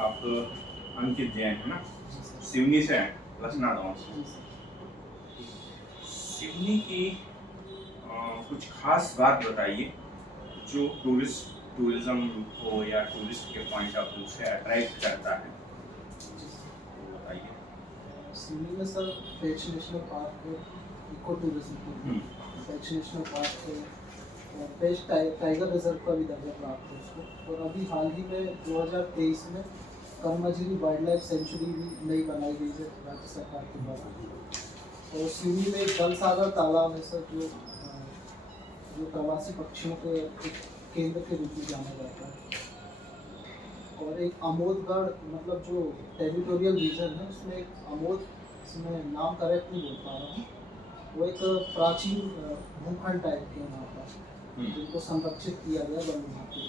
आप अंकित जैन है ना, सिवनी से हैं, लसना गाँव से। सिवनी की कुछ खास बात बताइए जो टूरिज्म को या टूरिस्ट के पॉइंट ऑफ व्यू से अट्रैक्ट करता है, तो बताइए। सिवनी में सर पेंच नेशनल पार्क है, इको टूरिज्म पेंच नेशनल पार्क है, और पेंच टाइगर रिजर्व का भी दर्जा प्राप्त है उसको। और अभी हाल ही में 2023 में कर्मजरी वाइल्ड लाइफ सेंचुरी भी नई बनाई गई है राज्य सरकार के द्वारा। और सिवनी में एक जल सागर तालाब है सर, जो प्रवासी पक्षियों के एक केंद्र के रूप में जाना जाता है। और एक अमोदगढ़, मतलब जो टेरिटोरियल रीजन है उसमें एक अमोद, इसमें नाम करेक्ट नहीं बोल पा रहा हूँ, वो एक प्राचीन भूखंड टाइप के यहाँ पर जिनको संरक्षित किया गया वन विभाग के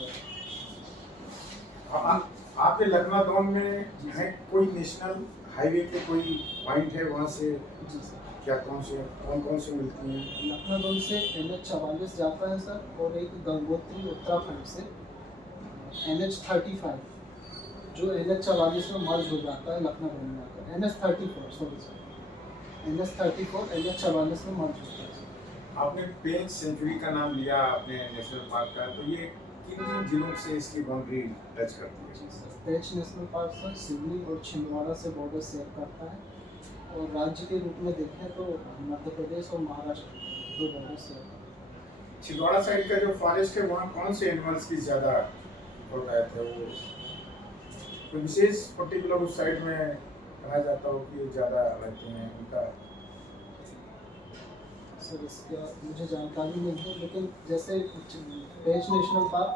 द्वारा। आपके लखनऊ में है कोई नेशनल हाईवे के कोई पॉइंट है वहाँ से? जी सर। क्या कौन कौन से मिलती हैं? लखनऊ से NH-44 जाता है सर, और एक गंगोत्री उत्तराखंड से NH-35 जो NH-44 में मर्ज हो जाता है लखनऊ में आकर। NH-34 sorry sir, NH-34 NH-44 में मर्ज होता है। आपने पेंच सेंचुरी का नाम लिया अपने नेशनल पार्क का, तो ये किन जिलों से इसकी बाउंड्री टच करती है? पेंच नेशनल पार्क सर सिवनी और छिंदवाड़ा से बॉर्डर शेयर करता है, और राज्य के रूप में देखें तो मध्य प्रदेश और महाराष्ट्र दो बॉर्डर शेयर करता है। छिंदवाड़ा साइड का जो फॉरेस्ट है वहाँ कौन से एनिमल्स की ज़्यादा प्रोटेक्ट है? वो कोई विशेष पर्टिकुलर उस साइड में कहा जाता हो कि ज़्यादा रहते हैं उनका? सर इसका मुझे जानकारी नहीं है, लेकिन जैसे पेंच नेशनल पार्क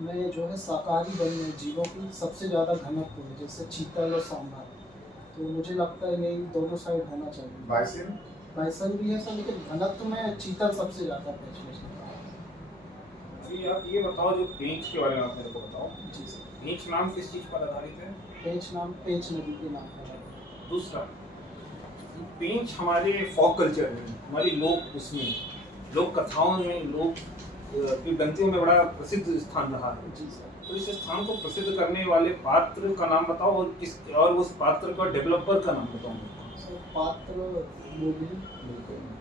में जो है शाकाहारी वन्य जीवों की सबसे ज़्यादा घनत्व है, जैसे चीतल और सांभर, तो मुझे लगता है यही दोनों साइड होना चाहिए। बाइसन? बाइसन भी है सर, लेकिन घनत्व में चीतल सबसे ज़्यादा पेंच नेशनल पार्क। अभी आप ये बताओ, जो पेंच के बारे में आप मेरे को बताओ। जी सर। पेंच नाम किस चीज़ पर आधारित है? पेंच नाम पेंच नदी के नाम पर है। दूसरा, पेंच हमारे फोक कल्चर में, हमारी लोक उसमें लोक कथाओं में, लोक की ग्रंथियों में बड़ा प्रसिद्ध स्थान रहा है। जी सर। तो इस स्थान को प्रसिद्ध करने वाले पात्र का नाम बताओ, और उस पात्र का डेवलपर का नाम बताओ। सर पात्र मोबिल,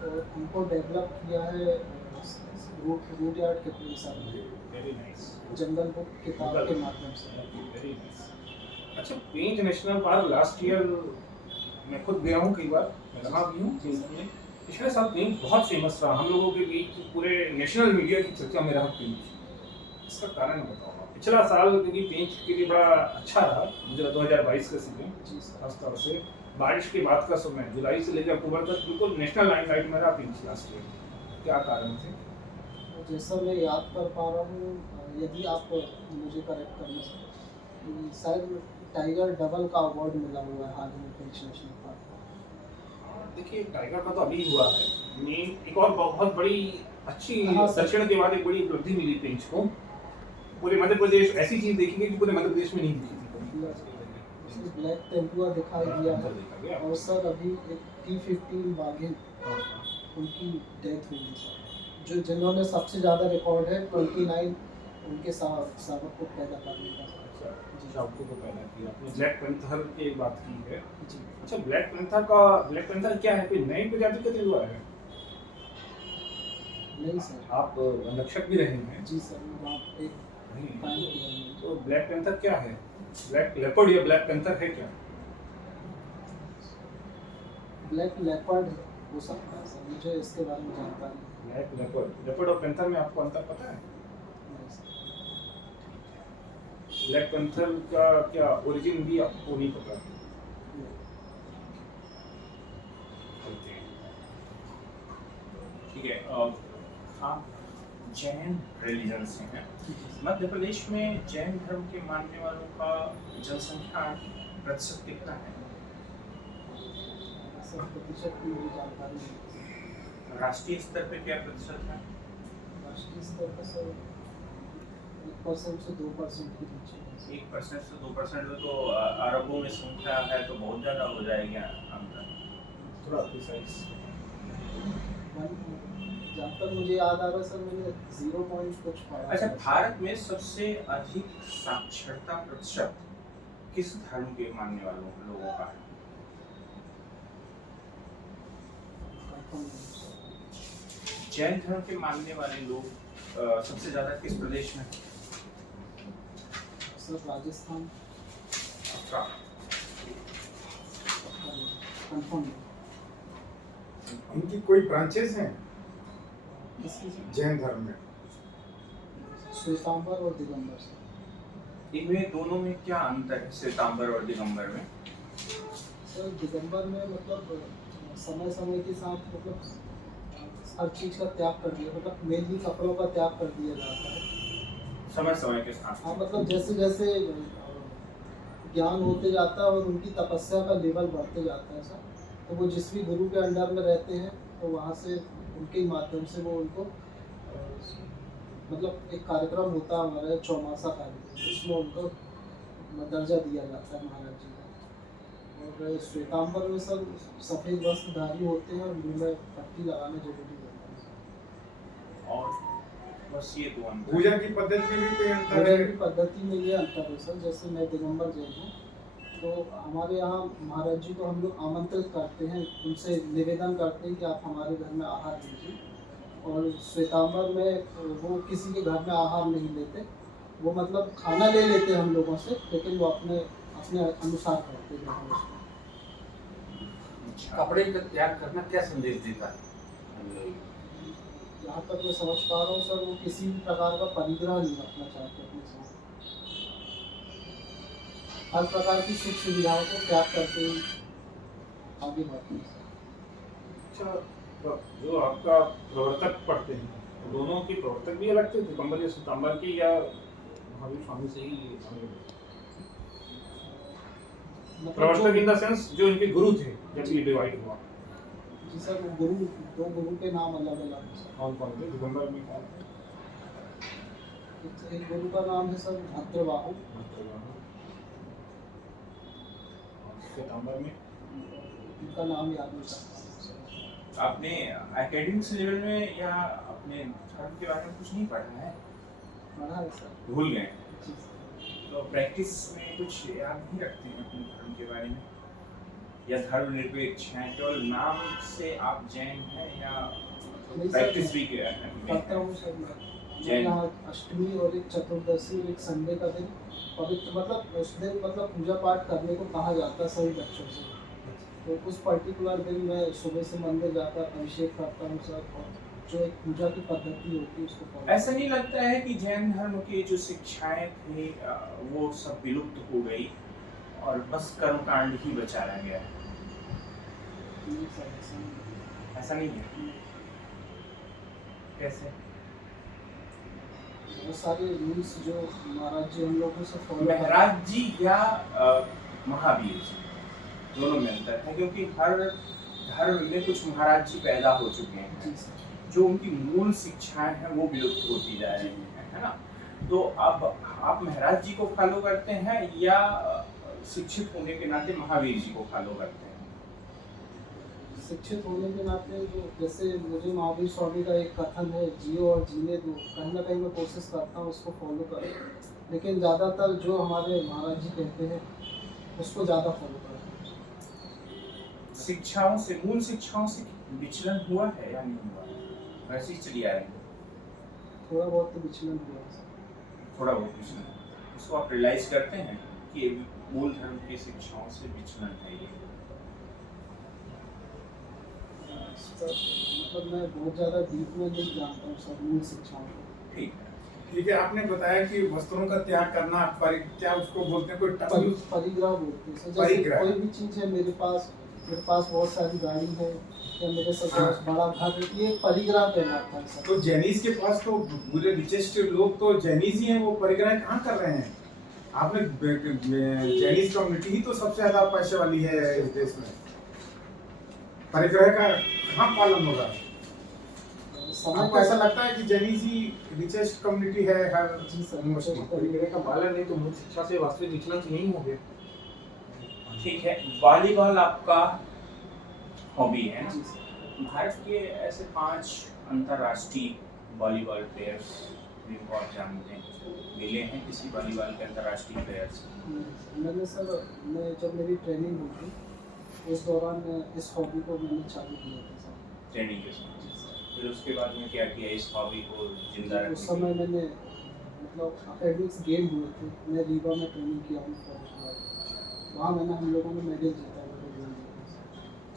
और उनको डेवलप किया है रूट यार्ड के थ्रू सर, वेरी नाइस, जंगल बुक किताब के माध्यम से। Very nice. अच्छा, पेंच नेशनल पार्क लास्ट ईयर मैं खुद गया हूँ, कई बार मैं रहा भी हूँ पेंच में। पिछले साल पेंच बहुत फेमस रहा, हम लोगों के बीच पूरे नेशनल मीडिया की चर्चा में रहा पेंच। इसका कारण बताओ आप। पिछला साल क्योंकि पेंच के लिए बड़ा अच्छा रहा, मुझे 2022 का सीजन, खासतौर से बारिश के बाद का समय, जुलाई से लेकर अक्टूबर तक बिल्कुल नेशनल लाइमलाइट में रहा पेंच लास्ट ईयर। क्या कारण थे? जैसा मैं याद कर पा रहा हूँ, यदि आप मुझे करेक्ट करना चाहिए, शायद टाइगर डबल का अवार्ड मिला हुआ है हाल ही में पेंच नेशनल पार्क। देखिए, टाइगर का तो अभी हुआ है, मेन एक और बहुत बड़ी अच्छी दक्षिण के बाद एक बड़ी उपलब्धि मिली पेंच को। पूरे मध्य प्रदेश ऐसी चीज देखी गई कि पूरे मध्य प्रदेश में नहीं दिखी थी। ब्लैक तेंदुआ दिखाई दिया है, और सर अभी एक T15 बाघिन उनकी डेथ हुई है सर, जो जिन्होंने सबसे ज़्यादा रिकॉर्ड है 29 उनके शावक को पैदा करने का। शावकों को पैदा किया आपने। ब्लैक पैंथर की बात की है। जी। अच्छा, ब्लैक पैंथर क्या है? कोई नई प्रजाति का तेंदुआ है? नहीं सर। आप रक्षक भी रहे हैं? जी सर, वहाँ एक तो ब्लैक पैंथर क्या है? ब्लैक लेपर्ड या ब्लैक पैंथर है क्या? ब्लैक लेपर्ड हो सकता है सर, मुझे इसके बारे में जानकारी नहीं। ब्लैक लेपर्ड और पैंथर में आपको अंतर पता है? ब्लैक पैंथर का क्या ओरिजिन भी आपको नहीं पता? ठीक है, आप जैन रिलीजन से हैं। मध्य प्रदेश में जैन धर्म के मानने वालों का जनसंख्या प्रतिशत कितना है? प्रतिशत की मुझे जानकारी नहीं। राष्ट्रीय स्तर पे क्या प्रतिशत है? राष्ट्रीय स्तर पर सर 1% से 2% के बीच है। 1% से 2% तो अरबों में संख्या है, तो बहुत ज़्यादा हो जाएगी अंतर। थोड़ा प्रिसाइज। जहाँ तक मुझे याद आ रहा है सर, मैंने 0 कुछ पढ़ा। अच्छा, भारत में सबसे अधिक साक्षरता प्रतिशत किस धर्म के मानने वालों लोगों का है? कंफर्म नहीं हूँ सर। जैन धर्म के मानने वाले लोग सबसे ज्यादा किस प्रदेश में? सर राजस्थान अच्छा। कंफर्म नहीं। इनकी कोई ब्रांचेस हैं किसकी सर? जैन धर्म में? श्वेतांबर और दिगंबर सर। इनमें दोनों में क्या अंतर है, श्वेतांबर और दिगंबर में? सर दिगंबर में मतलब समय समय के साथ मतलब हर चीज़ का त्याग कर दिया, मतलब मेनली कपड़ों का त्याग कर दिया जाता है। समय समय के साथ। हाँ मतलब जैसे जैसे ज्ञान होते जाता है और उनकी तपस्या का लेवल बढ़ते जाता है सर, तो वो जिस भी गुरु के अंडर में रहते हैं तो वहाँ से उनके माध्यम से वो उनको मतलब एक कार्यक्रम होता है हमारा चौमासा कार्यक्रम, उसमें उनको दर्जा दिया जाता है महाराज जी का। और श्वेतांबर में सर सफ़ेद वस्त्रधारी होते हैं और मुँह में पट्टी लगाना जरूरी होता है। और बस ये दो अंतर। पूजा की पद्धति में भी कोई अंतर पूजा है? की पद्धति में ये अंतर है सर, जैसे मैं दिगंबर जैन हूँ तो हमारे यहाँ महाराज जी को हम लोग आमंत्रित करते हैं, उनसे निवेदन करते हैं कि आप हमारे घर में आहार लीजिए। और श्वेतांबर में वो किसी के घर में आहार नहीं लेते, वो मतलब खाना ले लेते हैं हम लोगों से, लेकिन वो अपने अपने अनुसार करते हैं उसको। अच्छा। कपड़े का त्याग करना क्या संदेश देता है? जहाँ तक मैं समझ पा रहा हूँ सर, वो किसी भी प्रकार का परिग्रह नहीं रखना चाहते अपने साथ, हर प्रकार की सुख सुविधाओं को त्याग करके ही आगे बढ़ते हैं सर। अच्छा, तो जो आपका प्रवर्तक पढ़ते हैं दोनों के प्रवर्तक भी अलग थे, दिगंबर या श्वेतांबर की, या महावीर स्वामी से ही हमें मतलब प्रवर्तक इन जो- द सेंस जो इनके गुरु थे जब ये डिवाइड हुआ? जी सर, वो गुरु, दो गुरु के नाम अलग अलग हैं सर। कौन कौन थे दिगंबर में? कौन थे? एक गुरु का नाम है सर भद्रबाहु, श्वेतांबर में उनका नाम याद नहीं सकता सर। आपने एकेडमिक्स लेवल में या अपने धर्म के बारे में कुछ नहीं पढ़ा है? पढ़ा है सर। भूल गए? जी सर। तो प्रैक्टिस में कुछ याद नहीं रखते हैं अपने धर्म के बारे में, या धर्मनिरपेक्ष हैं, केवल नाम से आप जैन हैं, या नहीं सर, प्रैक्टिस भी किया है? करता हूँ सर मैं। जैन। यहाँ अष्टमी और एक चतुर्दशी और एक संडे का दिन पवित्र, मतलब उस दिन मतलब पूजा पाठ करने को कहा जाता है सभी बच्चों से। तो उस पर्टिकुलर दिन मैं सुबह से मंदिर जाकर अभिषेक करता हूँ सर, और जो एक पूजा की पद्धति होती है उसको follow ऐसा नहीं लगता है कि जैन धर्म की जो शिक्षाएं थी वो सब विलुप्त हो गई और बस कर्मकांड ही बचा रह गया है? नहीं सर, ऐसा नहीं। ऐसा नहीं है? कैसे? बहुत सारे रूल्स जो महाराज जी हम लोगों से फॉलो महाराज जी या महावीर जी, दोनों में अंतर है, क्योंकि हर धर्म में कुछ महाराज जी पैदा हो चुके हैं, जी सर। जो उनकी मूल शिक्षाएं हैं वो विलुप्त होती जा रही हैं, है ना? तो अब आप महाराज जी को फॉलो करते हैं या शिक्षित होने के नाते महावीर जी को फॉलो करते हैं? शिक्षित होने के नाते जो जैसे मुझे महावीर स्वामी का एक कथन है, जियो और जीने दो, कहीं ना कहीं मैं कोशिश करता हूँ उसको फॉलो करें, लेकिन ज़्यादातर जो हमारे महाराज जी कहते हैं उसको ज़्यादा फॉलो करते हैं। शिक्षाओं से, मूल शिक्षाओं से विचलन हुआ है या नहीं हुआ? वैसे ही चली आ रही है? थोड़ा बहुत तो विचलन हुआ है सर। थोड़ा बहुत विचलन, उसको आप रियलाइज करते हैं कि मूल धर्म की शिक्षाओं से विचलन है ये? मतलब मैं बहुत ज़्यादा डीप में नहीं जानता हूँ सर मूल शिक्षाओं को। ठीक है। ठीक है, आपने बताया कि वस्त्रों का त्याग करना, क्या उसको बोलते हैं, कोई टर्म यूज? परिग्रह बोलते हैं सर। जैसे परिग्रह। कोई भी चीज़ है मेरे पास बहुत सारी गाड़ी है या मेरे से बहुत बड़ा घर है, ये परिग्रह कहलाता है सर। तो जैनीज के पास तो पूरे रिचेस्ट लोग तो जैनीज ही हैं, वो परिग्रह कहाँ कर रहे हैं? आपने जैनीज कम्युनिटी ही तो सबसे ज्यादा पैसे वाली है इस देश में, परिग्रह का कहाँ पालन होगा? समय आपको ऐसा लगता है कि जैनीज ही रिचेस्ट कम्युनिटी है हर जी सर, मुस्लिम? परिग्रह का पालन नहीं तो मूल शिक्षा से वास्तविक विचलन तो यही हो गया। ठीक है, वॉलीबॉल आपका हॉबी है ना? जी सर। भारत के ऐसे 5 अंतर्राष्ट्रीय वॉलीबॉल प्लेयर्स जिनको आप जानते हैं, मिले हैं किसी वॉलीबॉल के अंतर्राष्ट्रीय प्लेयर से? मैंने सर मैं जब मेरी ट्रेनिंग हुई थी उस दौरान इस हॉबी को मैंने चालू किया था सर। ट्रेनिंग के समय? फिर उसके बाद में क्या किया इस हॉबी को जिंदा रखने उस के समय लिए? मैंने मतलब एकेडमिक्स गेम हुए थे, मैं रीवा में ट्रेनिंग किया हूँ वहाँ मैंने हम लोगों ने मेडल जीता है।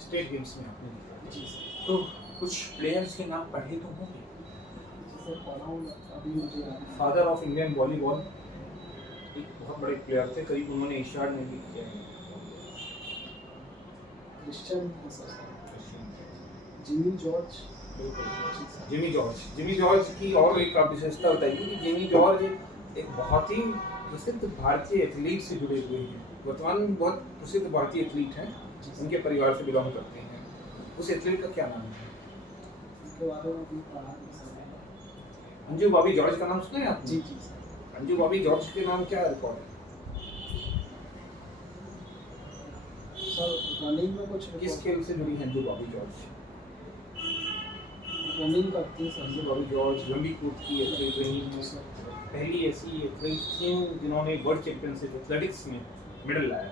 स्टेट गेम्स में आपने जी सर। तो कुछ प्लेयर्स के नाम पढ़े तो होंगे? सर पढ़ा हूँ अभी मुझे याद नहीं। फादर ऑफ इंडियन वॉलीबॉल एक बहुत बड़े प्लेयर थे, करीब उन्होंने एशियाड में भी किया है। क्रिश्चियन है sir, Jimmy George. Jimmy George की और एक आप विशेषता बताइए कि जिमी जॉर्ज एक बहुत ही प्रसिद्ध भारतीय एथलीट से जुड़े हुए हैं, वर्तमान बहुत प्रसिद्ध भारतीय एथलीट हैं, उनके परिवार से बिलोंग करते हैं। उस एथलीट का क्या नाम है? उनके बारे में भी पढ़ा नहीं सर। अंजू बॉबी जॉर्ज का नाम सुना है आपने? जी जी सर। अंजू बॉबी जॉर्ज के नाम क्या रिकॉर्ड है? सर रनिंग में कुछ किस खेल से जुड़ी है अंजू बॉबी जॉर्ज? रनिंग करती है अंजू सर। बॉबी जॉर्ज लंबी कूद की एथलीट रही हैं, पहली ऐसी एथलीट थी जिन्होंने वर्ल्ड चैंपियनशिप एथलेटिक्स में मेडल लाया।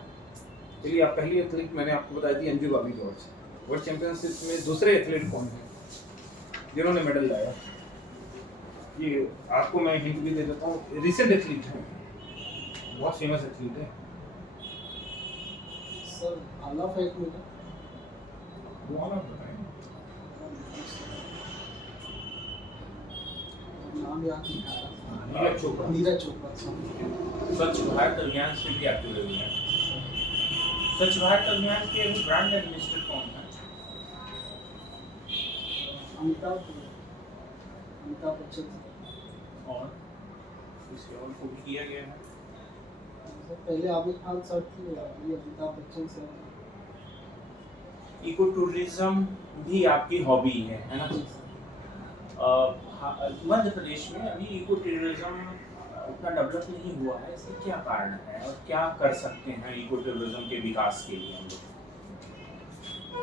चलिए आप पहली एथलीट मैंने आपको बताई थी Anju Bobby George. World championship में दूसरे एथलीट कौन हैं जिन्होंने मेडल लाया? ये आपको मैं हिंट भी दे देता हूँ, रिसेंट एथलीट है, बहुत फेमस एथलीट है। सर भाला फेंक में वो आप बताएं। नाम याद नहीं आ रहा। नीरज चोपड़ा। नीरज चोपड़ा सर। स्वच्छ भारत अभियान से भी आप जुड़े हुए हैं। स्वच्छ भारत अभियान के अभी ब्रांड एडमिनिस्ट्रेटर कौन है? अमिताभ बच्चन सर। और किसी और को भी किया गया है? सर पहले आमिर खान सर थे, अभी Amitabh Bachchan sir. Eco tourism भी आपकी हॉबी है ना? जी सर। मध्य प्रदेश में अभी इको टूरिज्म उतना डेवलप नहीं हुआ है, इसके क्या कारण है और क्या कर सकते हैं इको टूरिज्म के विकास के लिए हम लोग?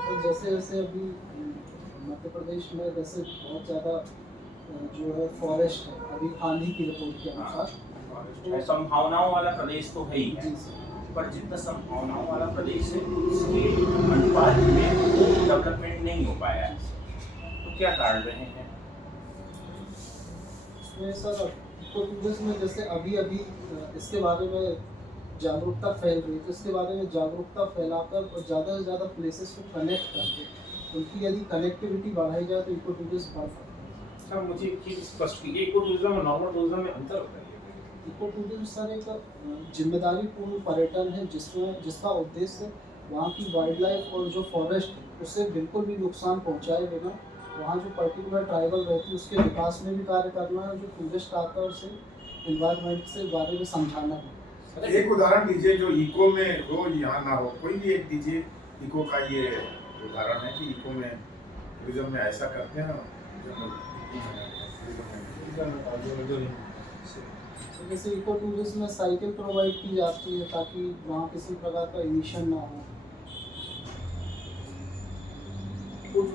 तो जैसे जैसे अभी मध्य प्रदेश में वैसे बहुत ज़्यादा जो है फॉरेस्ट है, अभी हाल ही की रिपोर्ट के अनुसार। संभावनाओं वाला प्रदेश तो है ही है, जी सर। पर जितना संभावनाओं वाला प्रदेश है उसके अनुपात में वो डेवलपमेंट नहीं हो पाया है। तो क्या कारण रहे हैं? इसमें सर इको टूरिज्म में जैसे अभी अभी इसके बारे में जागरूकता फैल रही है, तो इसके बारे में जागरूकता फैलाकर और ज़्यादा से ज़्यादा प्लेसेस को कनेक्ट करके उनकी यदि कनेक्टिविटी बढ़ाई जाए तो इको टूरिज्म बढ़ सकता है। सर मुझे एक चीज़ स्पष्ट कीजिए, इको टूरिज्म और नॉर्मल टूरिज्म में अंतर होता है? इको टूरिज्म सर एक जिम्मेदारीपूर्ण पर्यटन है जिसका उद्देश्य वहाँ की वाइल्ड लाइफ और जो फॉरेस्ट है उसे बिल्कुल भी नुकसान पहुँचाए बिना वहाँ जो पर्टिकुलर ट्राइबल रहती है उसके विकास में भी कार्य करना है, जो टूरिस्ट आता है उसे इन्वायरमेंट से बारे में समझाना है। एक उदाहरण दीजिए जो इको में हो यहाँ ना हो, कोई भी एक दीजिए इको का। ये उदाहरण है कि इको में टूरिज्म में ऐसा करते हैं तो जैसे इको टूरिज्म में साइकिल प्रोवाइड की जाती है ताकि वहाँ किसी प्रकार का इमिशन ना हो।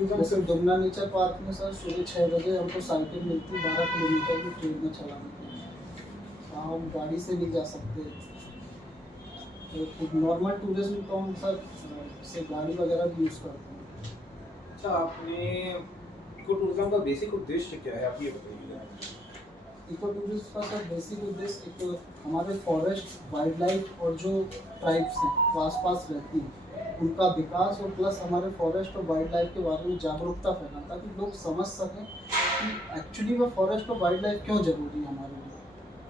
जैसे डुमना नेचर पार्क में सर सुबह 6 बजे हमको साइकिल मिलती है 12 किलोमीटर की ट्रेन में चलाने के लिए, वहाँ हम गाड़ी से नहीं जा सकते। तो नॉर्मल टूरिज्म तो हम सर से गाड़ी वगैरह भी यूज़ करते हैं। अच्छा, आपने इको टूरिज्म का बेसिक उद्देश्य क्या है, आप ये बताइए। इको टूरिज्म का सर बेसिक उद्देश्य एक हमारे फॉरेस्ट वाइल्ड लाइफ और जो ट्राइब्स हैं वो आसपास रहती हैं उनका विकास और प्लस हमारे फॉरेस्ट और वाइल्ड लाइफ के बारे में जागरूकता फैलाना ताकि लोग समझ सकें कि एक्चुअली में फॉरेस्ट और वाइल्ड लाइफ क्यों जरूरी है हमारे लिए।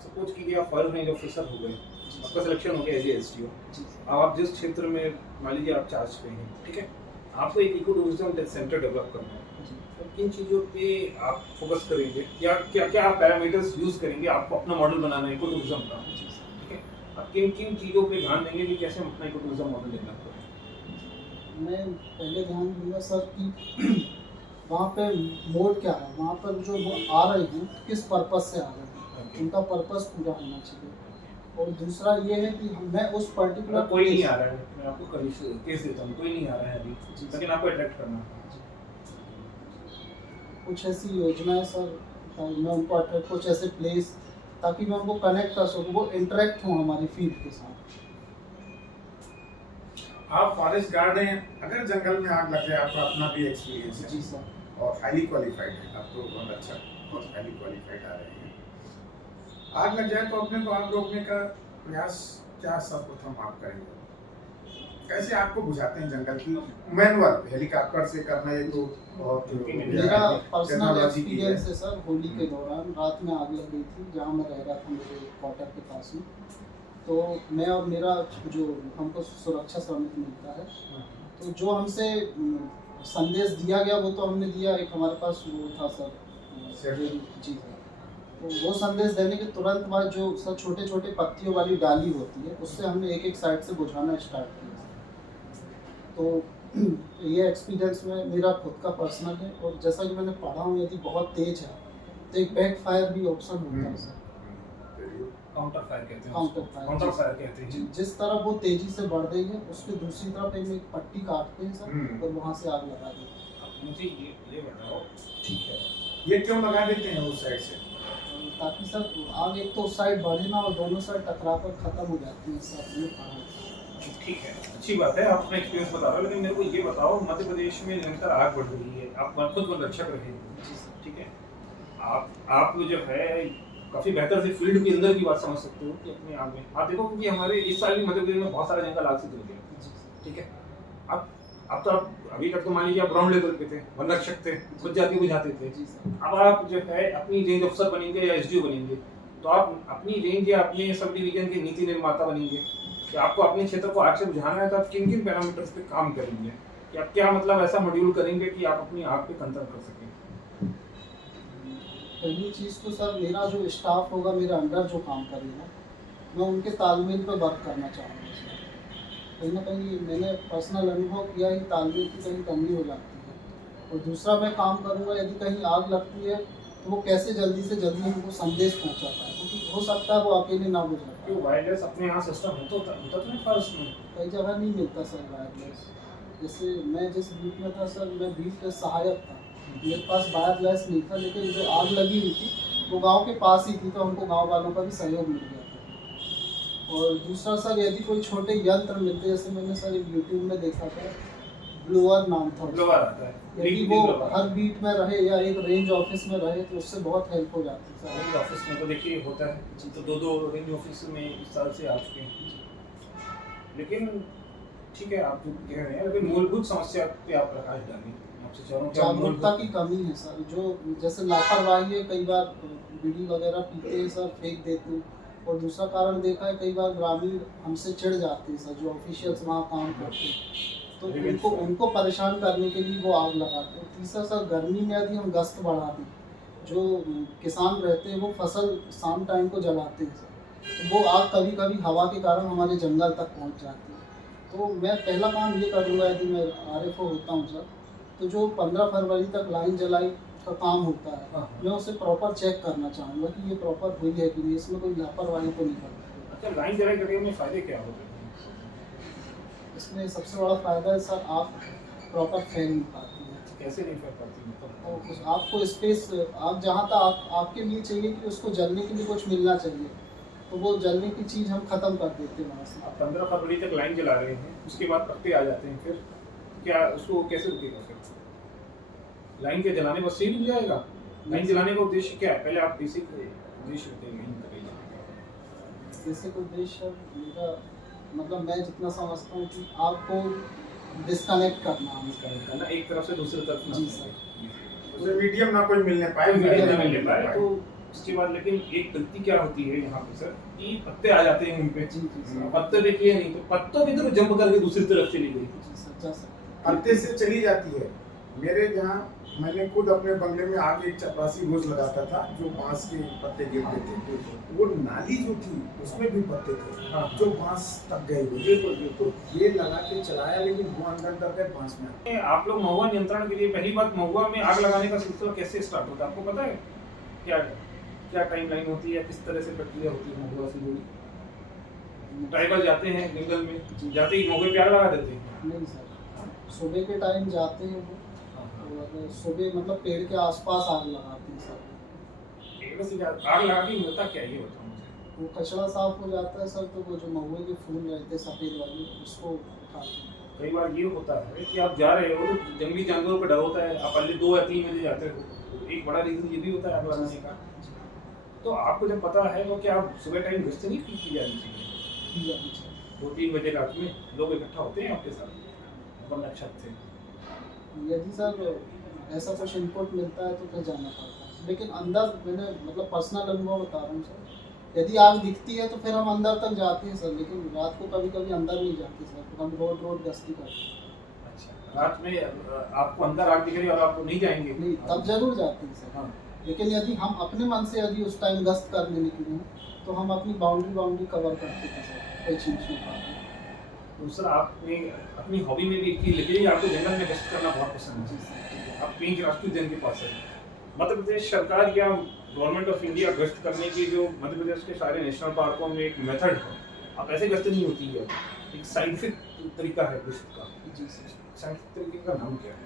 सपोज कीजिए आप फॉरेस्ट रेंज ऑफिसर हो गए, आपका सिलेक्शन हो गया एज एसडीओ। जी अब आप जिस क्षेत्र में मान लीजिए आप चार्ज पे हैं, ठीक है, आपको एक इको टूरिज्म सेंटर डेवलप करना है, तो किन चीज़ों पे आप फोकस करेंगे या क्या क्या आप पैरामीटर्स यूज़ करेंगे? आपको अपना मॉडल बनाना है इको टूरिज्म का, ठीक है, आप किन किन चीज़ों पे ध्यान देंगे कि कैसे हम अपना इको टूरिज्म मॉडल डेवलप करें? मैं पहले ध्यान दूंगा सर कि वहाँ पे मोड क्या है, वहाँ पर जो वो आ रहे हैं किस पर्पस से आ रहे हैं, उनका पर्पस पूरा होना चाहिए। और दूसरा ये है कि मैं उस पर्टिकुलर कोई नहीं आ रहा है, मैं आपको केस देता हूँ, कोई नहीं आ रहा है अभी, लेकिन आपको अट्रैक्ट करना है। कुछ ऐसी योजनाएं सर मैं उनको अट्रैक्ट कुछ ऐसे प्लेस ताकि मैं उनको कनेक्ट कर सकूँ, वो इंटरेक्ट हों हमारी फील्ड के साथ। आप फॉरेस्ट गार्ड हैं, अगर जंगल में आग लग जाए, आपका अपना भी एक्सपीरियंस है जी सर। और हाईली क्वालिफाइड है, आप तो बहुत अच्छा और हाईली क्वालिफाइड आ रहे हैं। आग लग जाए तो अपने को आग रोकने का प्रयास क्या सर्वप्रथम आप करेंगे? कैसे आपको बुझाते हैं जंगल की? मैनुअल हेलीकॉप्टर से करना ये तो बहुत मेरा पर्सनल टेक्नोलॉजी की है। एक्सपीरियंस है सर, होली के दौरान रात में आग लग गई थी जहाँ मैं रह रहा था मेरे क्वार्टर के पास में। तो मैं और मेरा जो हमको सुरक्षा समिति मिलता है, तो जो हमसे संदेश दिया गया वो तो हमने दिया। एक हमारे पास वो था सर जी सर, तो वो संदेश देने के तुरंत बाद जो सर छोटे छोटे पत्तियों वाली डाली होती है उससे हमने एक एक साइड से बुझाना स्टार्ट किया। तो ये एक्सपीरियंस में मेरा खुद का पर्सनल है, और जैसा कि मैंने पढ़ा हूँ यदि बहुत तेज है तो एक बैक फायर भी ऑप्शन होता है सर। काउंटर फायर कहते हैं काउंटर उसको। फायर। काउंटर फायर कहते हैं। जिस तरफ वो तेजी से बढ़ रही है उसके दूसरी तरफ एक पट्टी काटते हैं सर, और वहाँ से आग लगा देते हैं। मुझे ये बताओ, ठीक है, ये क्यों लगा देते हैं उस साइड से? ताकि सर आग एक तो उस साइड बढ़े ना और दोनों साइड टकरा कर खत्म हो जाती है सर। ये पढ़ा। ठीक है, अच्छी बात है, आप अपना एक्सपीरियंस बता रहे हो, लेकिन मेरे को ये बताओ, मध्य प्रदेश में निरंतर आग बढ़ रही है, आप खुद को रक्षक रहे, ठीक है, आप जो है काफी बेहतर से फील्ड के अंदर की बात समझ सकते हो कि अपने आग में आप देखो, क्योंकि हमारे इस साल भी मध्य प्रदेश में बहुत सारा जंगल आग से जल गया, ठीक है। अब तो आप अभी तक तो मान लीजिए आप ग्राउंड लेवल पे थे, वन रक्षक थे, खुद जाके बुझाते थे। अब आप जो है अपनी रेंज अफसर बनेंगे या एसडीओ बनेंगे, तो आप अपनी रेंज या अपने सब डिवीजन के नीति निर्माता बनेंगे कि आपको अपने क्षेत्र को आग से बुझाना है, तो आप किन किन पैरामीटर्स पे काम करेंगे, कि आप क्या मतलब ऐसा मॉड्यूल करेंगे कि आप अपनी आग पे कंट्रोल कर सकें। पहली चीज़ तो सर मेरा जो स्टाफ होगा मेरे अंडर जो काम करेगा, मैं उनके तालमेल पर वर्क करना चाहूँगा सर। कहीं ना कहीं मैंने पर्सनल अनुभव किया ही तालमेल की कहीं कमी हो जाती है। और दूसरा मैं काम करूँगा, यदि कहीं आग लगती है तो वो कैसे जल्दी से जल्दी उनको संदेश पहुँचाता है, क्योंकि हो सकता है वो अकेले ना बुझा पाए। क्यों वायरलेस अपने यहाँ सिस्टम होता तो नहीं फॉरेस्ट में? कई जगह नहीं मिलता सर वायरलेस। जैसे मैं जिस बीट में था सर, मैं बीट के सहायक था, मेरे पास वायरलेस नहीं था, लेकिन जो आग लगी हुई थी वो गांव के पास ही थी, तो हमको गांव वालों का भी सहयोग मिल गया था। और दूसरा सर, यदि कोई छोटे यंत्र मिलते, जैसे मैंने सर एक यूट्यूब में देखा था, ब्लोअर नाम था उसका। ब्लोअर आता है, यदि वो हर बीट में रहे या एक रेंज ऑफिस में रहे तो उससे बहुत हेल्प हो जाती है रेंज सर। ऑफिस में तो देखिए होता है, तो दो रेंज ऑफिस में इस साल से आ चुके हैं, लेकिन ठीक है आप जो कह रहे हैं, लेकिन मूलभूत समस्या पे आप प्रकाश डालें। आपसे चाह रहा हूं कि आप जागरूकता मूलभूत- की कमी है सर। जो जैसे लापरवाही है, कई बार बीड़ी वगैरह पीते हैं सर, फेंक देते हैं। और दूसरा कारण देखा है, कई बार ग्रामीण हमसे चिढ़ जाते हैं सर, जो ऑफिशियल्स वहाँ काम करते हैं, तो उनको परेशान करने के लिए वो आग लगाते हैं। तीसरा सर, गर्मी में यदि हम गश्त बढ़ा दें, जो किसान रहते हैं वो फसल शाम टाइम को जलाते हैं सर, तो वो आग कभी कभी हवा के कारण हमारे जंगल तक पहुँच जाती है। तो मैं पहला काम ये करूँगा, यदि मैं RFO होता हूँ सर, तो जो 15 फरवरी तक लाइन जलाई का काम होता है, मैं उसे प्रॉपर चेक करना चाहूँगा कि ये प्रॉपर हुई है कि नहीं, इसमें कोई लापरवाही तो नहीं करती। अच्छा, लाइन जलाई करने में फायदे क्या होते हैं? इसमें सबसे बड़ा फ़ायदा है सर, आप प्रॉपर फैल नहीं पाती है। कैसे नहीं कर पाती मतलब? और आपको स्पेस, आप जहाँ तक आपके लिए चाहिए कि उसको जलने के लिए कुछ मिलना चाहिए, तो वो जलने की चीज़ हम ख़त्म कर देते हैं वहाँ से। आप 15 फरवरी तक लाइन जला रहे हैं, उसके बाद पत्ते आ जाते हैं, फिर क्या उसको कैसे रुकेगा? फिर लाइन के जलाने बस से ही रुक जाएगा? लाइन जलाने का उद्देश्य क्या है? पहले आप बेसिक उद्देश्य बताइए लाइन का जलाने का। बेसिक उद्देश्य मेरा मतलब, मैं जितना समझता हूँ कि आपको डिस्कनेक्ट करना है। डिस्कनेक्ट करना, एक तरफ से दूसरी तरफ ना जी जाए। उसे मीडियम ना कोई मिलने पाए, मीडियम ना मिलने पाए, तो उसके बाद लेकिन एक गलती क्या होती है यहाँ पे सर, कि पत्ते आ जाते हैं उन पे। जी जी सर। पत्ते देखिए नहीं, तो पत्तों की तरफ जंप करके दूसरी तरफ चली गई। जी सर, जा सकते हैं। पत्ते से चली जाती है। मेरे यहाँ मैंने खुद अपने बंगले में आगे एक चपरासी रोज लगाता था, जो बांस के पत्ते गिरते थे, वो नाली जो थी उसमें भी पत्ते थे, हाँ। जो बांस तक गए हुए। तो ये लगा के चलाया, लेकिन वो अंदर गए बांस में। आप लोग महुआ नियंत्रण के लिए, पहली बात, महुआ में आग लगाने का सिलसिला कैसे स्टार्ट होता है आपको पता है? क्या क्या टाइमलाइन होती है, किस तरह से प्रक्रिया होती है महुआ से जुड़ी? ट्राइबल जाते हैं जंगल में, जाते ही महुए पे आग लगा देते हैं। नहीं सर, सुबह के टाइम जाते हैं वो, और सुबह मतलब पेड़ के आसपास आग लगाते हैं सर। फेंकने से आग लगा के मिलता क्या है, ये बताओ मुझे। वो कचरा साफ हो जाता है सर, तो वो जो महुए के फूल रहते हैं सफ़ेद वाले, उसको उठाते हैं। कई बार ये होता है कि आप जा रहे हो तो जंगली जानवरों का डर होता है, आप पहले 2 या 3 बजे जाते हो, एक बड़ा रीज़न ये भी होता है आग लगाने का। तो आपको जब पता है तो क्या आप सुबह टाइम गश्त नहीं की जानी चाहिए? की जानी चाहिए। 2-3 बजे रात में लोग इकट्ठा होते हैं आपके साथ अपन नक्षत्र से। यदि सर ऐसा कुछ इनपुट मिलता है तो फिर जाना पड़ता है, लेकिन अंदर मैंने मतलब पर्सनल अनुभव बता रहा हूँ सर, यदि आग दिखती है तो फिर हम अंदर तक जाते हैं सर, लेकिन रात को कभी कभी अंदर नहीं जाते सर, तो हम रोड गश्ती करते हैं। अच्छा, रात में आपको अंदर आग दिख रही है और आप नहीं जाएंगे? नहीं, तब जरूर जाते हैं सर। हाँ। लेकिन यदि हम अपने मन से यदि उस टाइम गश्त करने निकले हैं तो हम अपनी बाउंड्री कवर करते हैं सर, कोई चीज़ नहीं पाते। दूसरा, आपने अपनी हॉबी में भी एक चीज़ लिखी है, आपको जंगल में गश्त करना बहुत पसंद जी है। सर। आप पेंच राष्ट्रीय उद्यान के पास है। मध्य प्रदेश सरकार या गवर्नमेंट ऑफ इंडिया गश्त करने की जो मध्य प्रदेश के सारे नेशनल पार्कों में एक मेथड है, आप ऐसे गश्त नहीं होती है, एक साइंटिफिक तरीका है गश्त का। जी सर। साइंटिफिक तरीके का नाम क्या है?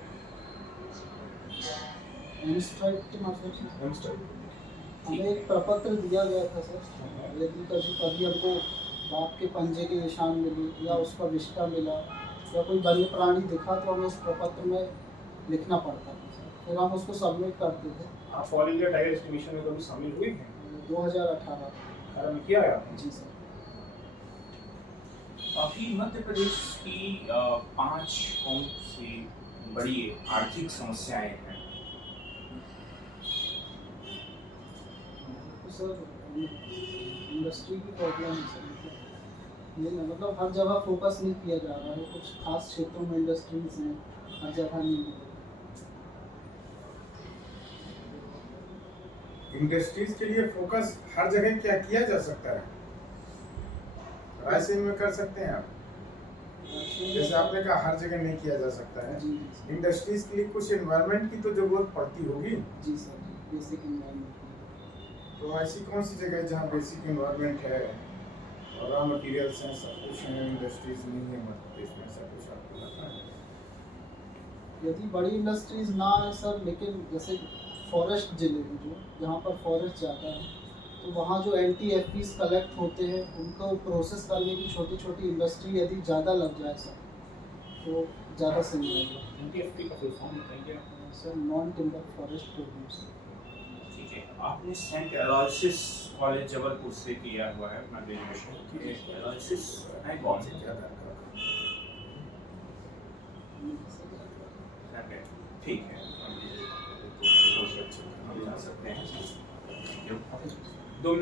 एमस्ट्राइड के माध्यम से हेमस्टर। हमें एक प्रपत्र दिया गया था सर, यदि कभी हमको बाप के पंजे के निशान मिले या उसका विष्टा मिला या कोई वन्य प्राणी दिखा तो हमें उस प्रपत्र में लिखना पड़ता था सर, फिर हम उसको सबमिट करते थे। आप ऑल इंडिया टाइगर एस्टिमेशन में कभी शामिल हुए हैं? 2018 में किया है आपने? जी सर। अभी मध्य प्रदेश की 5 कौन सी बड़ी आर्थिक समस्याएं हैं? तो सर इंडस्ट्री की प्रॉब्लम है सर, ये ना मतलब हर जगह फोकस नहीं किया जा रहा है, कुछ खास क्षेत्रों में इंडस्ट्रीज हैं, हर जगह नहीं है। इंडस्ट्रीज के लिए फोकस हर जगह क्या किया जा सकता है? रायसेन में कर सकते हैं आप, जैसे आपने कहा हर जगह नहीं किया जा सकता है। जी सर। इंडस्ट्रीज के लिए कुछ एनवायरनमेंट की तो जरूरत पड़ती होगी, जी सर, बेसिक इन्वायरमेंट। तो ऐसी कौन सी जगह है जहाँ बेसिक एनवायरनमेंट है और रॉ मटेरियल्स हैं, सब कुछ है, इंडस्ट्रीज नहीं है मध्य प्रदेश में, ऐसा कुछ आपको लगता है? यदि बड़ी इंडस्ट्रीज ना है सर, लेकिन जैसे फॉरेस्ट जिले में जो जहाँ पर फॉरेस्ट ज़्यादा है, तो वहाँ जो LTFPs कलेक्ट होते हैं उनको प्रोसेस करने की छोटी छोटी इंडस्ट्री यदि ज़्यादा लग जाए सर, तो ज़्यादा सही रहेगा। NTFP का फुल फॉर्म बताइए। Sir non timber forest produce. ठीक है, आपने सेंट एलोयसिस कॉलेज जबलपुर से किया हुआ है अपना ग्रेजुएशन। एलोयसिस है कौन से ज़्यादा? ठीक है, हम जा सकते हैं।